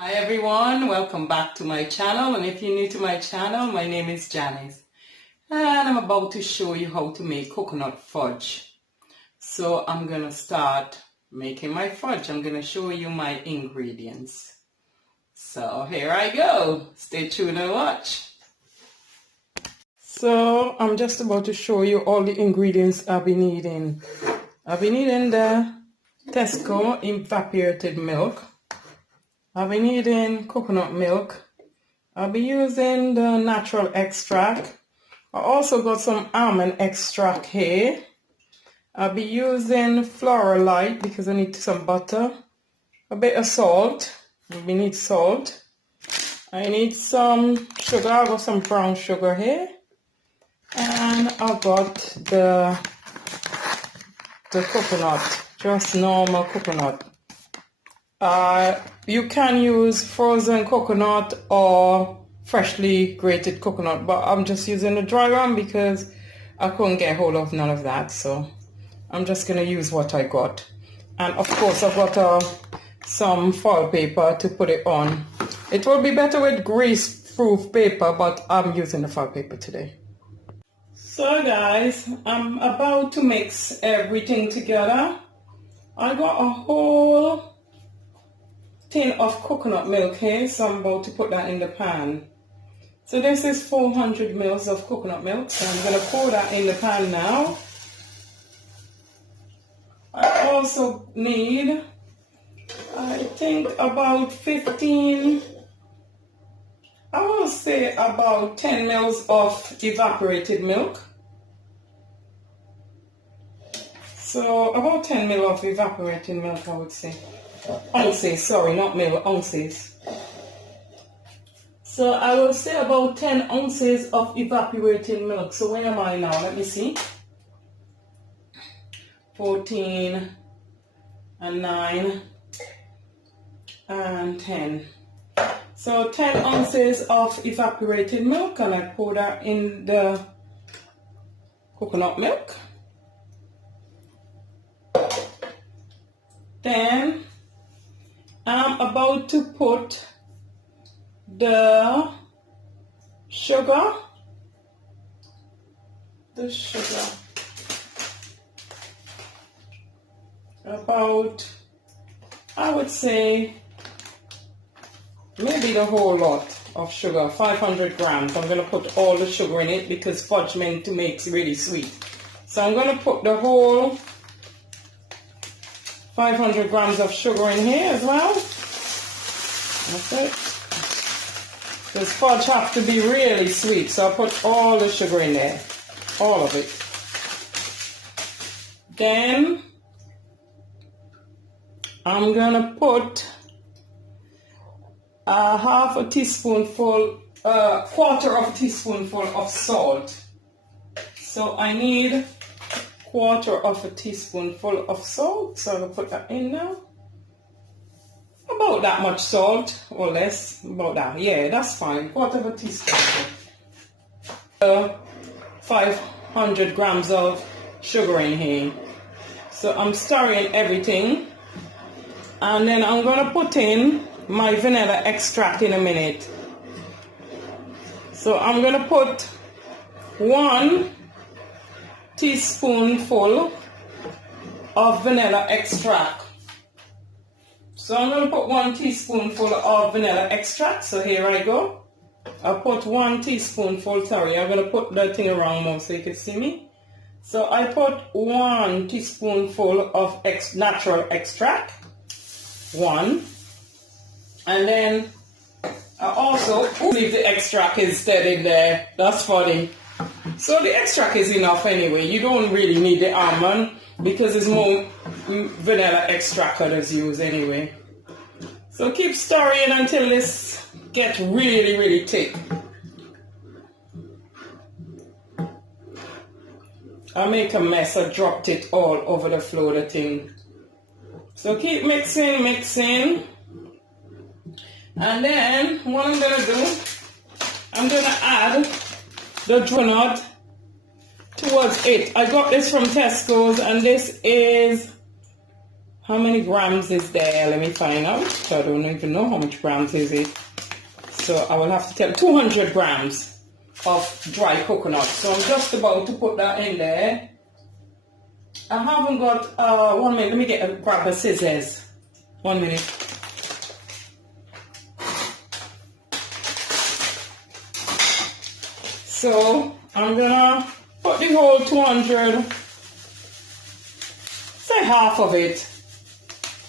Hi everyone, welcome back to my channel, and if you're new to my channel, my name is Janice and I'm about to show you how to make coconut fudge. So I'm gonna start making my fudge. I'm gonna show you my ingredients. So here I go, stay tuned and watch. So I'm just about to show you all the ingredients I'll be needing. I'll be needing the Tesco evaporated milk. I'll be needing coconut milk. I'll be using the natural extract. I also got some almond extract here. I'll be using Floral Light because I need some butter. A bit of salt. We need salt. I need some sugar. I got some brown sugar here. And I got the coconut. Just normal coconut. You can use frozen coconut or freshly grated coconut, but I'm just using the dry one because I couldn't get hold of none of that, so I'm just going to use what I got. And of course I've got some foil paper to put it on. It will be better with grease-proof paper, but I'm using the foil paper today. So guys, I'm about to mix everything together. I got a whole tin of coconut milk here, so I'm about to put that in the pan. So this is 400 mils of coconut milk, so I'm going to pour that in the pan now. I also need, I think about 15, I will say about 10 mils of evaporated milk. So about 10 mil of evaporated milk, I would say. Ounces, sorry, not mil, ounces. So I will say about 10 ounces of evaporated milk. So where am I now? Let me see. 14 and 9 and 10. So 10 ounces of evaporated milk, and I pour that in the coconut milk. Then I'm about to put the sugar, about, I would say, maybe the whole lot of sugar, 500 grams. I'm going to put all the sugar in it because fudge meant to make really sweet. So I'm going to put the whole 500 grams of sugar in here as well. That's it. Because fudge have to be really sweet, so I'll put all the sugar in there. All of it. Then I'm gonna put a half a teaspoonful, quarter of a teaspoonful of salt. So I need quarter of a teaspoonful of salt, so I'll put that in now. About that much salt or less, about that. Yeah, that's fine. Quarter of a teaspoonful. 500 grams of sugar in here. So I'm stirring everything, and then I'm gonna put in my vanilla extract in a minute. So I'm gonna put 1 teaspoonful of vanilla extract. So I'm going to put 1 teaspoonful of vanilla extract. So here I go. I'll put 1 teaspoonful, sorry, I'm going to put the thing around more so you can see me. So I put 1 teaspoonful of natural extract. 1. And then I also leave the extract instead in there. That's funny. So the extract is enough anyway. You don't really need the almond because it's more vanilla extract others use anyway. So keep stirring until this gets really, really thick. I make a mess. I dropped it all over the floor, the thing. So keep mixing, mixing. And then what I'm going to do, I'm going to add the coconut towards it. I got this from Tesco's, and this is How many grams is there? Let me find out. I don't even know how much grams is it. So I will have to tell 200 grams of dry coconut. So I'm just about to put that in there. I haven't got 1 minute. Let me grab the scissors. 1 minute. So I'm gonna put the whole 200, say half of it.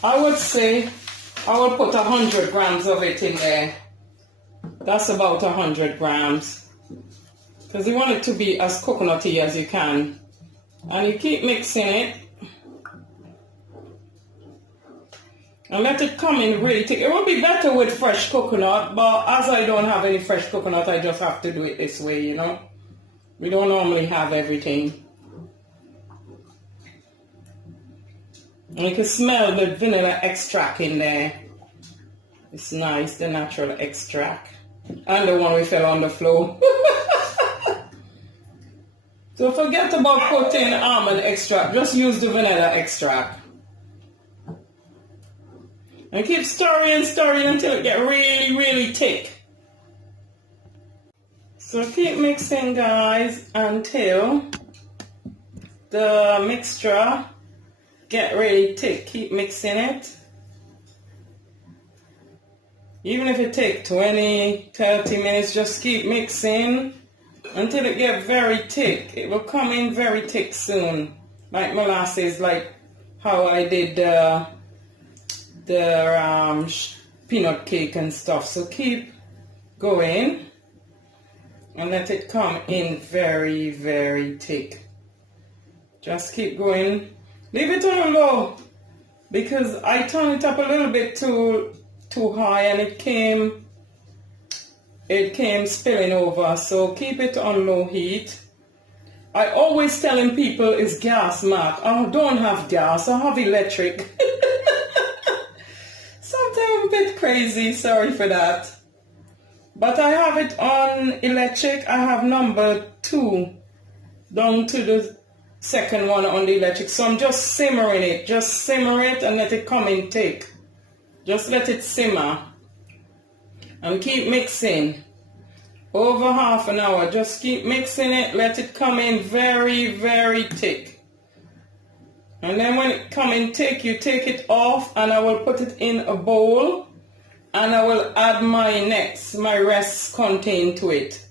I would say I will put 100 grams of it in there. That's about 100 grams. Because you want it to be as coconutty as you can. And you keep mixing it. And let it come in really thick. It would be better with fresh coconut, but as I don't have any fresh coconut, I just have to do it this way, you know. We don't normally have everything. And you can smell the vanilla extract in there. It's nice, the natural extract. And the one we fell on the floor. So forget about putting almond extract. Just use the vanilla extract. And keep stirring until it gets really, really thick. So keep mixing, guys, until the mixture get really thick. Keep mixing it. Even if it takes 20, 30 minutes, just keep mixing until it gets very thick. It will come in very thick soon. Like molasses, like how I did the peanut cake and stuff. So keep going and let it come in very, very thick. Just keep going. Leave it on low because I turned it up a little bit too high and it came spilling over. So keep it on low heat. I always telling people it's gas, Mark. I don't have gas. I have electric. Sometimes I'm a bit crazy. Sorry for that. But I have it on electric. I have number 2 down to the second one on the electric. So I'm just simmering it. Just simmer it and let it come in thick. Just let it simmer. And keep mixing. Over half an hour. Just keep mixing it. Let it come in very, very thick. And then when it come in thick, you take it off and I will put it in a bowl. And I will add my rest contain to it.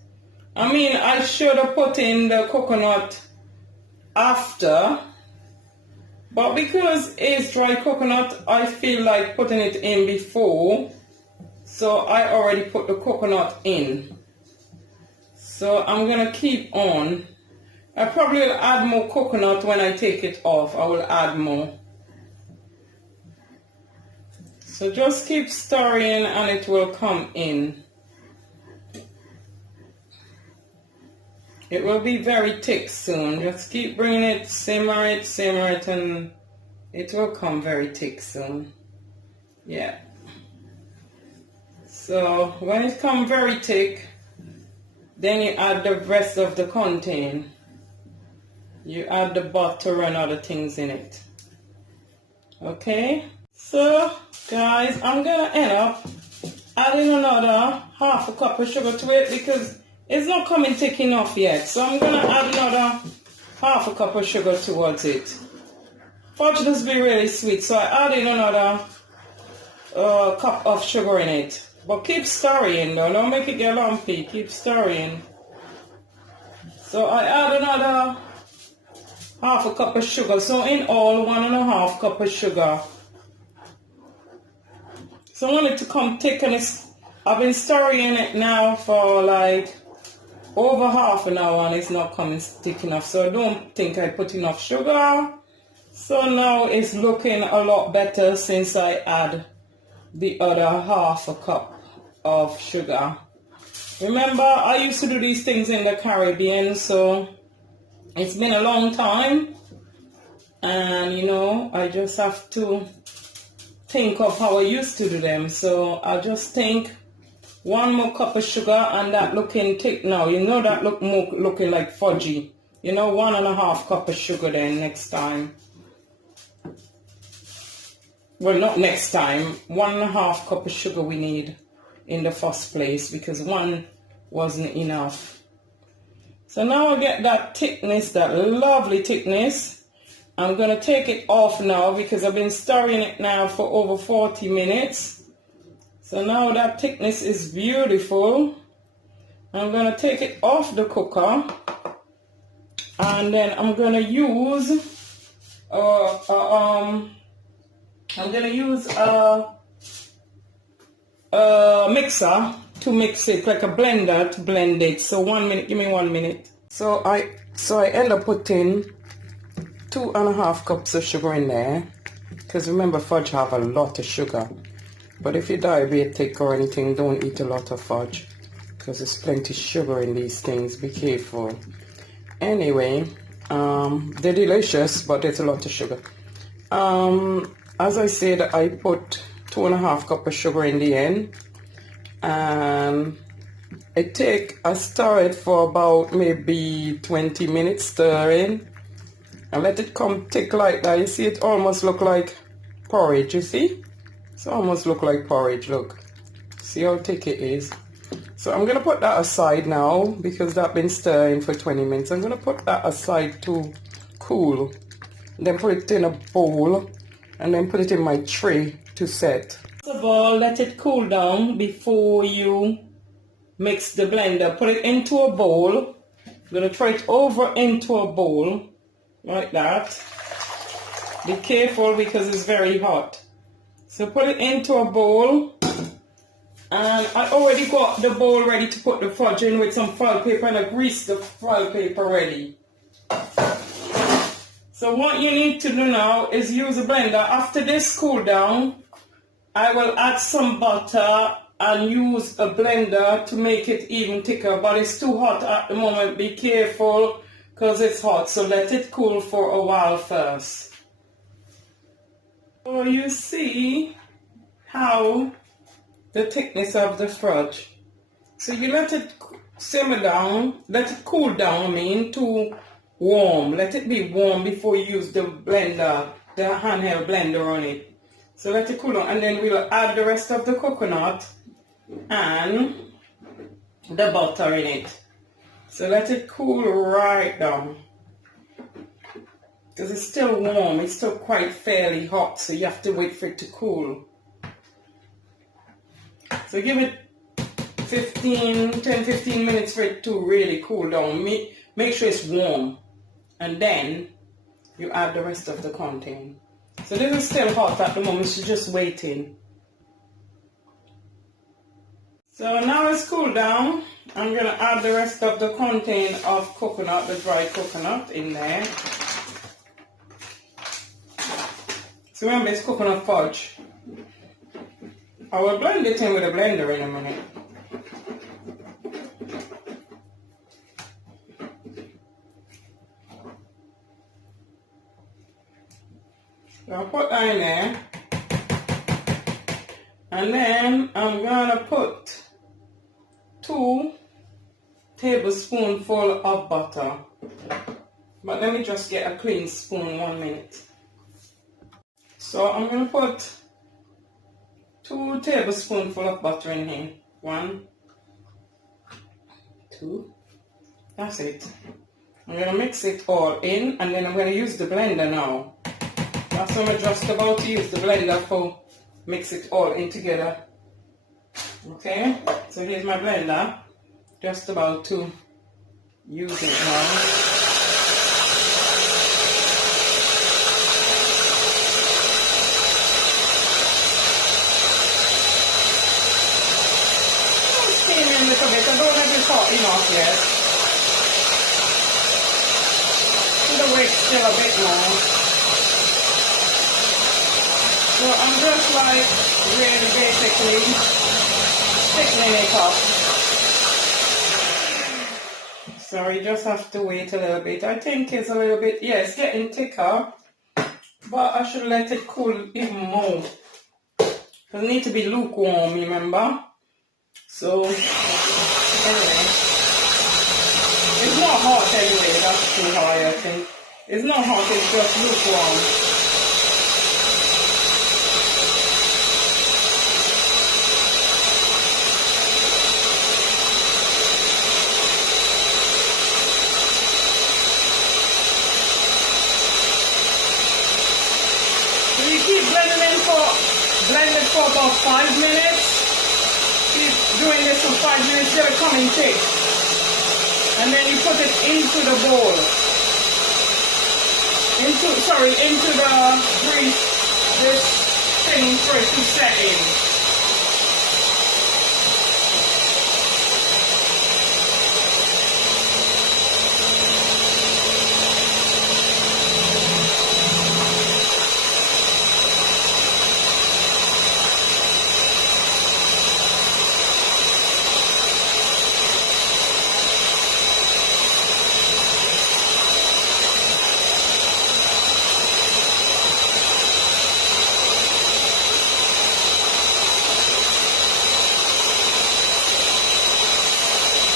I mean, I should have put in the coconut after, but because it's dry coconut, I feel like putting it in before, so I already put the coconut in. So I'm gonna keep on. I probably will add more coconut when I take it off. I will add more. So just keep stirring and it will come in. It will be very thick soon. Just keep bringing it, simmer it, and it will come very thick soon. Yeah. So when it comes very thick, then you add the rest of the content. You add the butter and other things in it. Okay? So, guys, I'm going to end up adding another half a cup of sugar to it because it's not coming thick enough yet. So I'm going to add another half a cup of sugar towards it. Fudge does be really sweet, so I added another cup of sugar in it. But keep stirring though, don't make it get lumpy. Keep stirring. So I add another half a cup of sugar. So in all, 1.5 cup of sugar. So I want it to come thick, and I've been stirring it now for like over half an hour and it's not coming thick enough. So I don't think I put enough sugar. So now it's looking a lot better since I add the other half a cup of sugar. Remember, I used to do these things in the Caribbean, so it's been a long time. And you know, I just have to think of how I used to do them. So I'll just think 1 more cup of sugar and that looking thick now. You know that looking like fudgy. You know, 1.5 cup of sugar then next time. well, not next time, 1.5 cup of sugar we need in the first place because one wasn't enough. So now I get that thickness, that lovely thickness. I'm going to take it off now because I've been stirring it now for over 40 minutes. So now that thickness is beautiful. I'm going to take it off the cooker. And then I'm going to use a mixer to mix it, like a blender to blend it. So 1 minute, give me 1 minute. So I end up putting 2.5 cups of sugar in there, because remember fudge have a lot of sugar. But if you're diabetic or anything, don't eat a lot of fudge because there's plenty of sugar in these things. Be careful. Anyway, they're delicious, but there's a lot of sugar. As I said, I put 2.5 cups of sugar in the end, and I stir it for about maybe 20 minutes stirring, and let it come thick like that. You see, it almost look like porridge. You see, it's almost look like porridge. Look, see how thick it is. So I'm gonna put that aside now because that's been stirring for 20 minutes. I'm gonna put that aside to cool, then put it in a bowl, and then put it in my tray to set. First of all, let it cool down before you mix the blender. Put it into a bowl. I'm gonna throw it over into a bowl like that. Be careful because it's very hot. So put it into a bowl. And I already got the bowl ready to put the fudge in with some foil paper, and I greased the foil paper ready. So what you need to do now is use a blender. After this cool down, I will add some butter and use a blender to make it even thicker, but it's too hot at the moment. Be careful because it's hot, so let it cool for a while first. So you see how the thickness of the fudge. So you let it simmer down, let it cool down, to warm. Let it be warm before you use the blender, the handheld blender on it. So let it cool down, and then we'll add the rest of the coconut and the butter in it. So let it cool right down. Because it's still warm, it's still quite fairly hot, so you have to wait for it to cool. So give it 10-15 minutes for it to really cool down. Make sure it's warm. And then you add the rest of the content. So this is still hot at the moment, so just waiting. So now it's cooled down. I'm going to add the rest of the content of coconut, the dry coconut in there. So remember, it's coconut fudge. I will blend it in with a blender in a minute. So I'll put that in there. And then I'm going to put 2 tablespoonfuls of butter. But let me just get a clean spoon, 1 minute. So I'm going to put 2 tablespoonfuls of butter in here. 1, 2. That's it. I'm going to mix it all in, and then I'm going to use the blender now. That's what I'm just about to use the blender for. Mix it all in together. Okay, so here's my blender. Just about to use it now. A little bit. I don't have it hot enough yet. The weight's still a bit more. So I'm just like really basically thickening it up. So you just have to wait a little bit. I think it's a little bit, yeah, it's getting thicker, but I should let it cool even more. It need to be lukewarm, remember? So anyway, it's not hot anyway, that's too high I think. It's not hot, it's just lukewarm. for about 5 minutes. Keep doing this for 5 minutes till it comes thick. And then you put it into the bowl. Into the grease, this thing for it to set in.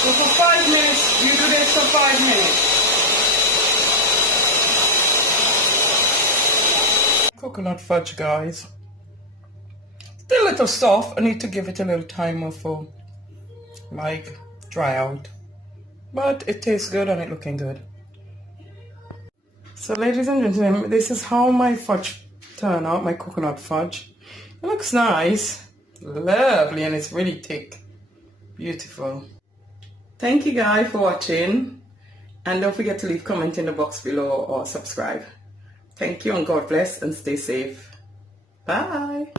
So for 5 minutes, you do this for 5 minutes. Coconut fudge, guys. Still a little soft. I need to give it a little time for like dry out. But it tastes good and it's looking good. So ladies and gentlemen, this is how my fudge turned out, my coconut fudge. It looks nice, lovely, and it's really thick. Beautiful. Thank you guys for watching, and don't forget to leave a comment in the box below or subscribe. Thank you and God bless and stay safe. Bye.